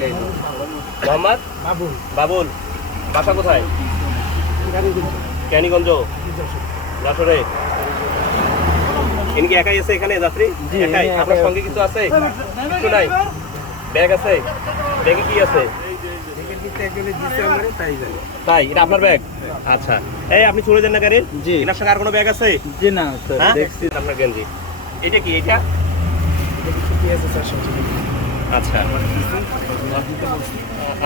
মোহাম্মদ বাবুল, বাসা কোথায়? ক্যানিগঞ্জ, যশোরে। ইনি কি একাই আছে এখানে যাত্রী? একাই? আপনার সঙ্গে কিছু আছে? কিছু নাই? ব্যাগ আছে? ব্যাগে কি আছে? তাই? এটা আপনার ব্যাগ? আচ্ছা, এই আপনি চলে যান না গাড়ি? জি। এনার সঙ্গে আর কোনো ব্যাগ আছে? জি না স্যার, দেখছি আপনার গেঞ্জি। এটা কি? এটা আচ্ছা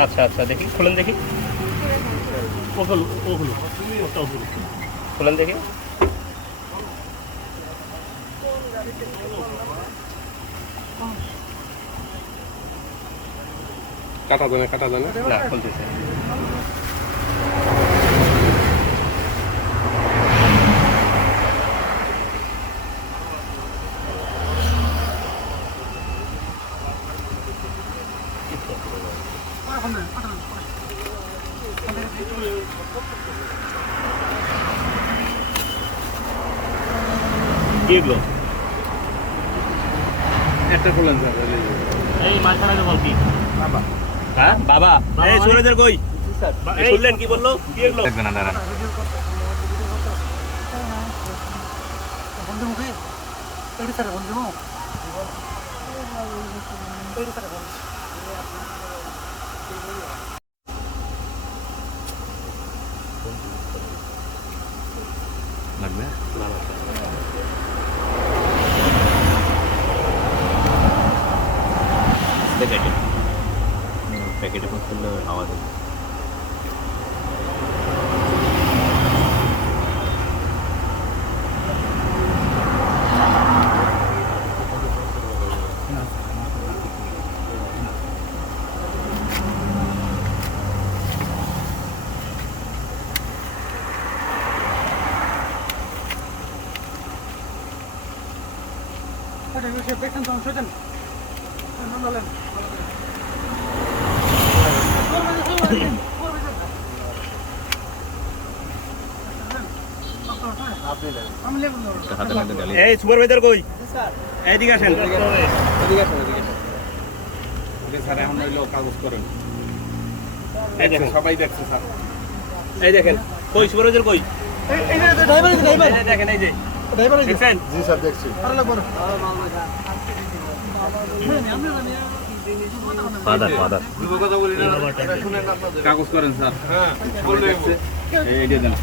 আচ্ছা আচ্ছা, দেখি খুলেন, দেখি খুলেন দেখি। কাটা জানে না, খুলতেছে। কি এগুলো? একটা খুলেন স্যার। এই মাঝখানে বল কি? বাবা। হ্যাঁ বাবা। এই সুরেদের কই? এই শুনলেন কি বললো? কি এগুলো? দেখবেন না লাগবে প্যাকেটে করলে আওয়াজ হবে। এই সুপারভাইজার কই? এইদিকে আসেন। স্যার এখন হইলো কাগজ করেন। এই দেখেন, সবাই দেখছে স্যার। এই দেখেন কই সুপারভাইজার কই? এই দেখেন, এই যে দেখছেন? জি স্যার দেখছি। কাগজ করেন স্যার। হ্যাঁ, এইটা দেন।